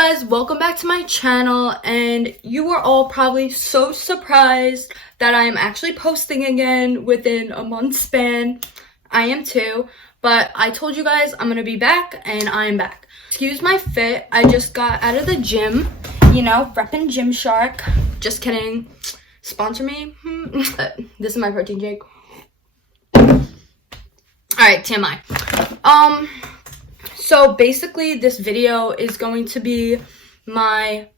guys, welcome back to my channel, and you are all probably so surprised that I am actually posting again within a month span. I am too, but I told you guys I'm gonna be back, and I am back. Excuse my fit, I just got out of the gym, you know, repping Gymshark. Just kidding, sponsor me. This is my protein shake. Alright, TMI. So basically this video is going to be my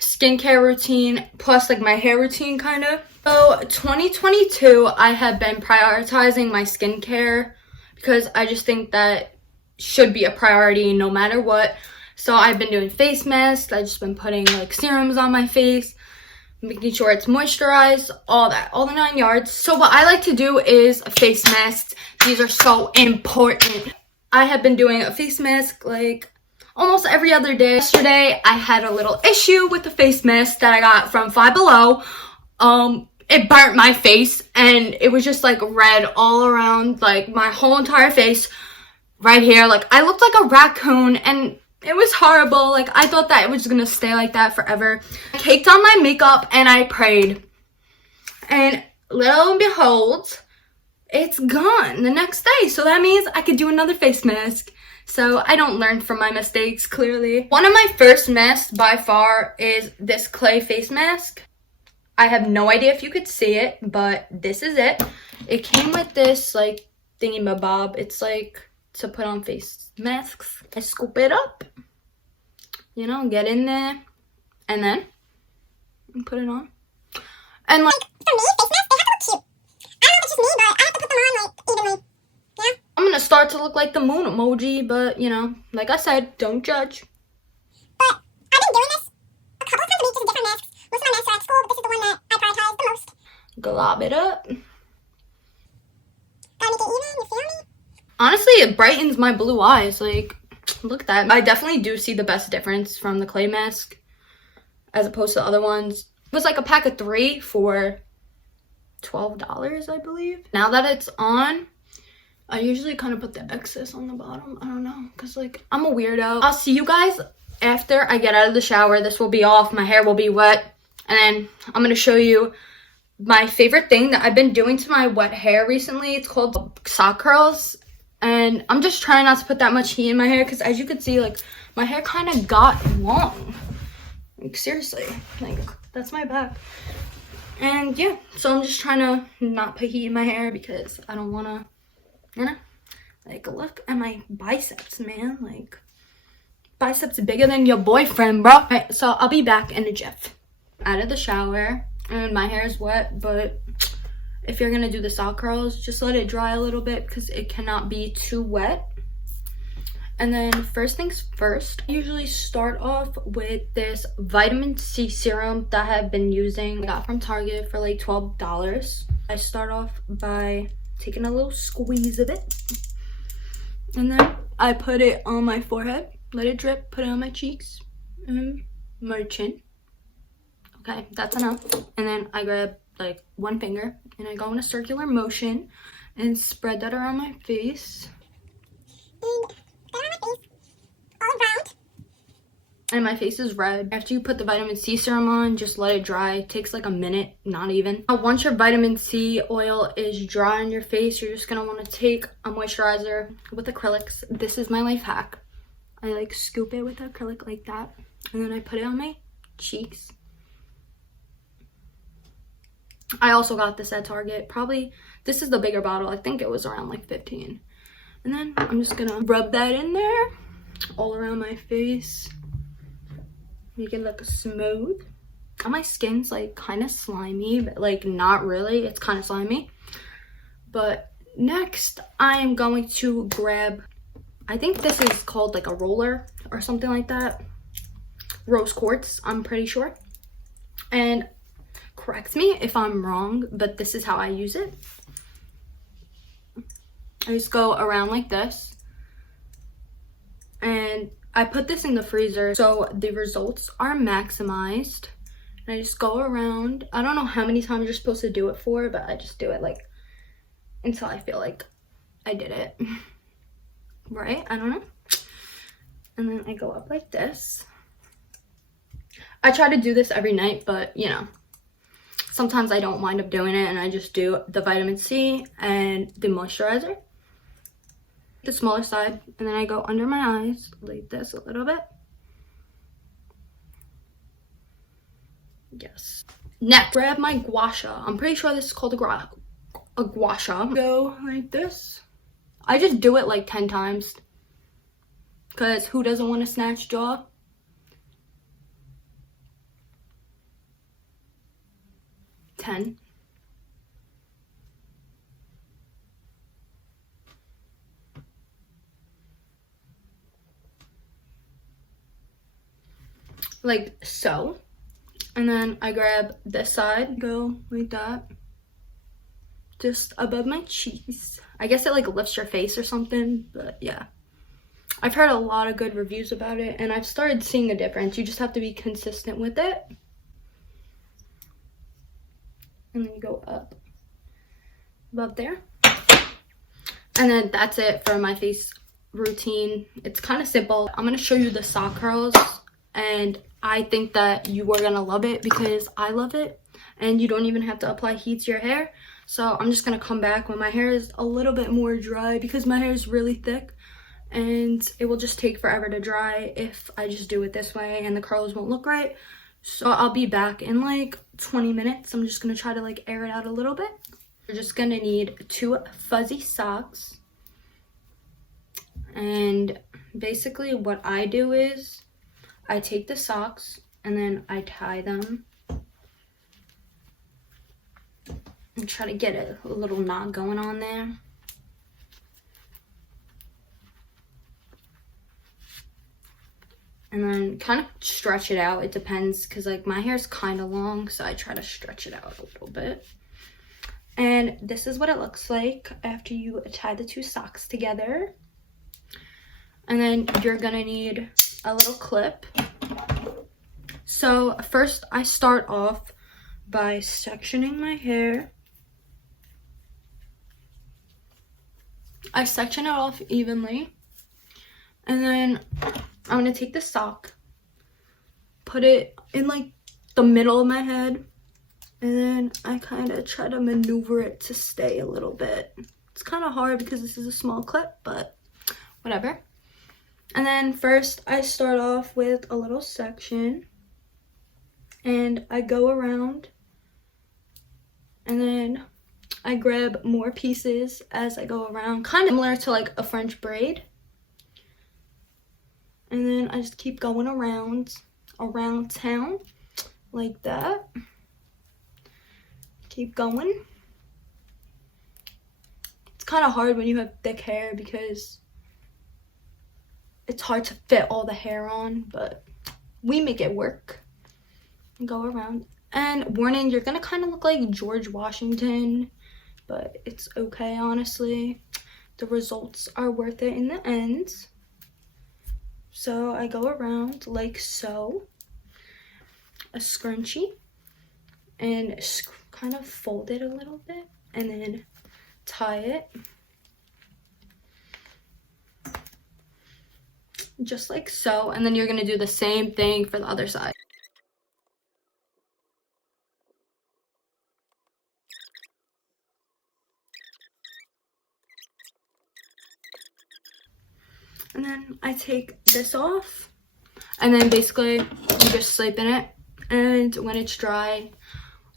skincare routine plus like my hair routine kind of. So 2022 I have been prioritizing my skincare because I just think that should be a priority no matter what. So I've been doing face masks, I've just been putting like serums on my face, making sure it's moisturized, all that, all the 9 yards. So what I like to do is face masks. These are so important. I have been doing a face mask like almost every other day. Yesterday, I had a little issue with the face mask that I got from Five Below. It burnt my face and it was just like red all around like my whole entire face right here. Like I looked like a raccoon and it was horrible. Like I thought that it was gonna stay like that forever. I caked on my makeup and I prayed. And lo and behold, it's gone the next day. So that means I could do another face mask. So I don't learn from my mistakes, clearly. One of my first masks by far is this clay face mask. I have no idea if you could see it, but this is it. It came with this like thingy-mabob. It's like to put on face masks. I scoop it up, you know, get in there, and then put it on. And like, for me, face masks, they have to look cute. I don't know if it's just me, but I have to put them on like evenly. Yeah? I'm gonna start to look like the moon emoji, but you know, like I said, don't judge. But I've been doing this a couple of times a week, just in different masks. Most of my masks are at school, but this is the one that I prioritize the most. Glob it up. Gotta make it even, you feel me? Honestly, it brightens my blue eyes. Like, look at that. I definitely do see the best difference from the clay mask as opposed to the other ones. It was like a pack of 3 for $12, I believe. Now that it's on, I usually kind of put the excess on the bottom. I don't know, because like I'm a weirdo. I'll see you guys after I get out of the shower. This will be off, my hair will be wet, and then I'm going to show you my favorite thing that I've been doing to my wet hair recently. It's called sock curls, and I'm just trying not to put that much heat in my hair because as you can see, like my hair kind of got long. Like seriously, like that's my back. And yeah, so I'm just trying to not put heat in my hair because I don't want to, you know, like look at my biceps, man. Like biceps bigger than your boyfriend, bro. Alright, so I'll be back in a jiff. Out of the shower and my hair is wet, but if you're gonna do the sock curls, just let it dry a little bit because it cannot be too wet. And then first things first, I usually start off with this vitamin C serum that I have been using. I got from Target for like $12. I start off by taking a little squeeze of it. And then I put it on my forehead, let it drip, put it on my cheeks, and my chin. Okay, that's enough. And then I grab like one finger and I go in a circular motion and spread that around my face. And my face is red. After you put the vitamin C serum on, just let it dry. It takes like a minute, not even. Now, once your vitamin C oil is dry on your face, you're just gonna want to take a moisturizer with acrylics. This is my life hack. I like scoop it with acrylic like that, and then I put it on my cheeks. I also got this at Target. Probably, this is the bigger bottle. I think it was around like 15. And then I'm just gonna rub that in there all around my face. Make it look smooth. My skin's like kind of slimy, but like not really. It's kind of slimy. But next, I am going to grab, I think this is called like a roller or something like that. Rose quartz, I'm pretty sure. And correct me if I'm wrong, but this is how I use it. I just go around like this. And I put this in the freezer so the results are maximized. And I just go around. I don't know how many times you're supposed to do it for, but I just do it like until I feel like I did it. Right? I don't know. And then I go up like this. I try to do this every night, but you know, sometimes I don't wind up doing it and I just do the vitamin C and the moisturizer. The smaller side, and then I go under my eyes like this a little bit. Yes. Next, grab my gua sha. I'm pretty sure this is called a gua sha. Go like this. I just do it like 10 times. Because who doesn't want a snatch jaw? Ten. Like so. And then I grab this side, go like that. Just above my cheeks. I guess it like lifts your face or something, but yeah. I've heard a lot of good reviews about it and I've started seeing a difference. You just have to be consistent with it. And then you go up above there. And then that's it for my face routine. It's kind of simple. I'm going to show you the sock curls and I think that you are going to love it because I love it and you don't even have to apply heat to your hair. So I'm just going to come back when my hair is a little bit more dry because my hair is really thick and it will just take forever to dry if I just do it this way and the curls won't look right. So I'll be back in like 20 minutes. I'm just going to try to like air it out a little bit. You're just going to need 2 fuzzy socks. And basically what I do is I take the socks and then I tie them and try to get a little knot going on there. And then kind of stretch it out. It depends because like my hair is kind of long, so I try to stretch it out a little bit. And this is what it looks like after you tie the 2 socks together. And then you're gonna need a little clip. So first I start off by sectioning my hair. I section it off evenly. And then I'm gonna take the sock, put it in like the middle of my head, and then I kind of try to maneuver it to stay a little bit. It's kind of hard because this is a small clip, but whatever. And then first I start off with a little section and I go around and then I grab more pieces as I go around, kind of similar to like a French braid. And then I just keep going around town like that. Keep going. It's kind of hard when you have thick hair because it's hard to fit all the hair on, but we make it work. Go around. And warning, you're gonna kind of look like George Washington, but it's okay, honestly. The results are worth it in the end. So I go around like so, a scrunchie, and kind of fold it a little bit, and then tie it. Just like so, and then you're gonna do the same thing for the other side. And then I take this off, and then basically you just sleep in it, and when it's dry,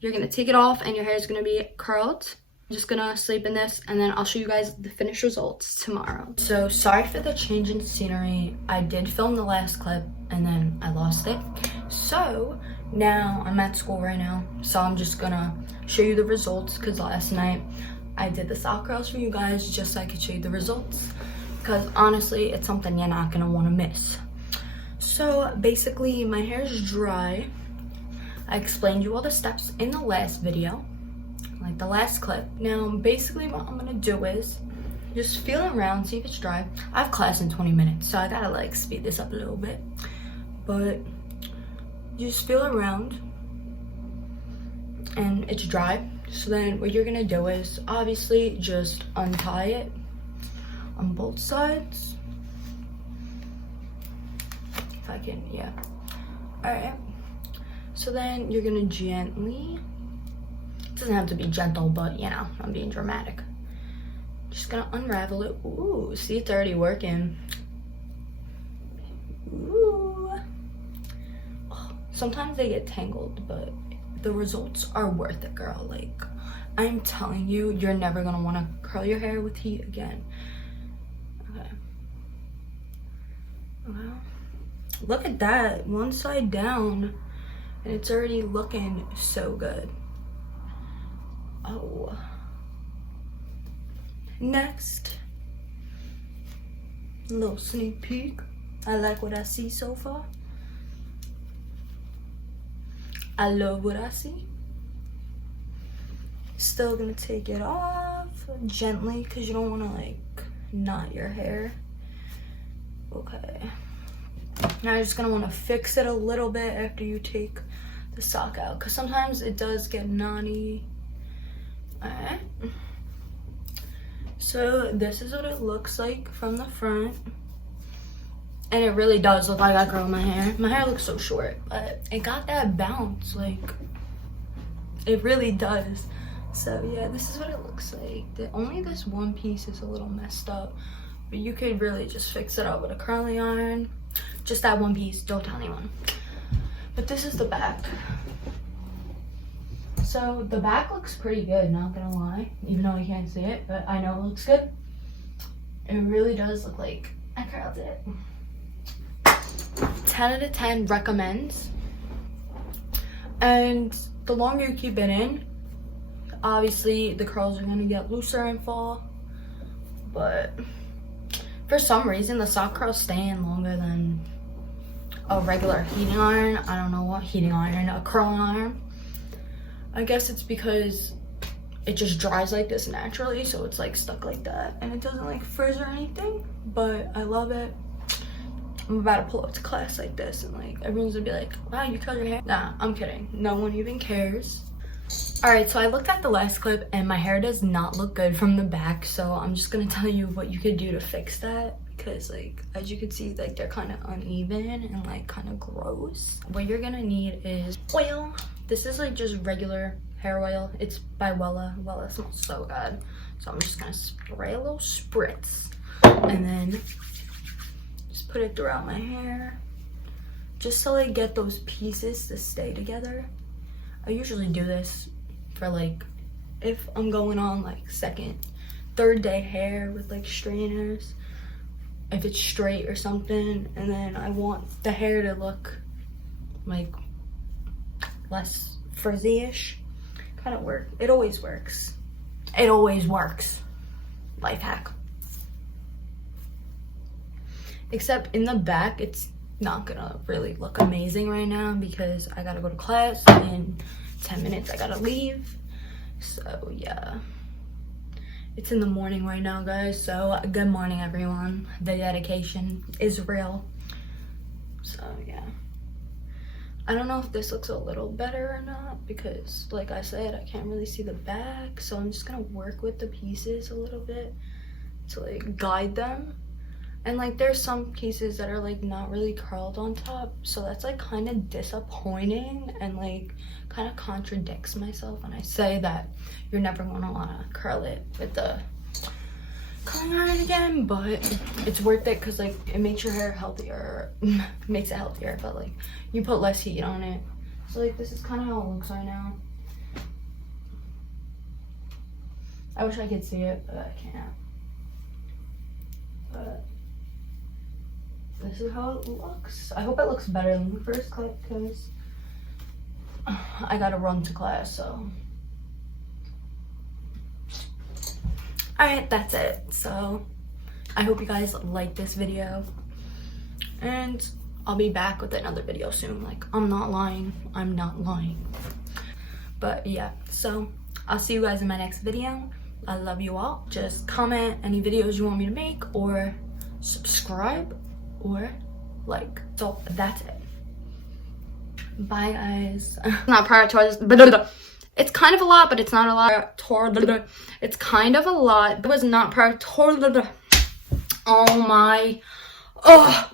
you're gonna take it off and your hair is gonna be curled. I'm just gonna sleep in this and then I'll show you guys the finished results tomorrow. So sorry for the change in scenery. I did film the last clip and then I lost it. So now I'm at school right now, so I'm just gonna show you the results because last night I did the sock curls for you guys just so I could show you the results, because honestly it's something you're not gonna want to miss. So basically my hair is dry. I explained you all the steps in the last video, like the last clip. Now basically what I'm gonna do is just feel it around, see if it's dry. I have class in 20 minutes, so I gotta like speed this up a little bit, but you just feel it around and it's dry. So then what you're gonna do is obviously just untie it on both sides. If I can, yeah. All right. So then you're gonna gently, it doesn't have to be gentle, but you know, I'm being dramatic. Just gonna unravel it. Ooh, see, it's already working. Ooh. Oh, sometimes they get tangled, but the results are worth it, girl. Like, I'm telling you, you're never gonna wanna curl your hair with heat again. Okay. Well, look at that, one side down, and it's already looking so good. Oh. Next, a little sneak peek. I like what I see so far. I love what I see. Still gonna take it off gently because you don't want to like knot your hair. Okay. Now you're just gonna want to fix it a little bit after you take the sock out, because sometimes it does get knotty. Alright. So this is what it looks like from the front. And it really does look like I curled my hair. My hair looks so short, but it got that bounce, like, it really does. So yeah, this is what it looks like. Only this one piece is a little messed up, but you could really just fix it up with a curling iron. Just that one piece, don't tell anyone. But this is the back. So the back looks pretty good, not gonna lie, even though I can't see it, but I know it looks good. It really does look like I curled it. 10 out of 10 recommends. And the longer you keep it in, obviously the curls are gonna get looser and fall. But for some reason, the sock curls stay in longer than a regular heating iron. I don't know what heating iron, a curling iron. I guess it's because it just dries like this naturally, so it's like stuck like that, and it doesn't like frizz or anything, but I love it. I'm about to pull up to class like this, and like everyone's gonna be like, wow, you curled your hair? Nah, I'm kidding. No one even cares. Alright, so I looked at the last clip and my hair does not look good from the back, so I'm just gonna tell you what you could do to fix that, because like as you can see, like they're kind of uneven and like kind of gross. What you're gonna need is oil. This is like just regular hair oil. It's by Wella. Wella smells so good. So I'm just gonna spray a little spritz and then just put it throughout my hair, just so I get those pieces to stay together. I usually do this for like if I'm going on like second, third day hair with like straighteners, if it's straight or something, and then I want the hair to look like less frizzy-ish. Kind of work. It always works. It always works. Life hack. Except in the back, it's not gonna really look amazing right now because I gotta go to class in 10 minutes. I gotta leave. So yeah, it's in the morning right now, guys. So good morning, everyone. The dedication is real. So yeah, I don't know if this looks a little better or not because like I said, I can't really see the back, so I'm just gonna work with the pieces a little bit to like guide them. And like there's some pieces that are like not really curled on top, so that's like kind of disappointing and like kind of contradicts myself when I say that you're never gonna want to curl it with the curling iron again, but it's worth it because like it makes your hair healthier. Makes it healthier, but like you put less heat on it. So like this is kind of how it looks right now. I wish I could see it, but I can't. But this is how it looks. I hope it looks better than the first clip because I gotta run to class, so. Alright, that's it. So I hope you guys like this video, and I'll be back with another video soon. Like, I'm not lying. I'm not lying. But yeah, so I'll see you guys in my next video. I love you all. Just comment any videos you want me to make, or subscribe, or like. So that's it. Bye, guys. Not prioritized. It's kind of a lot, but it's not a lot. It's kind of a lot. It was not prioritized. Oh my. Oh.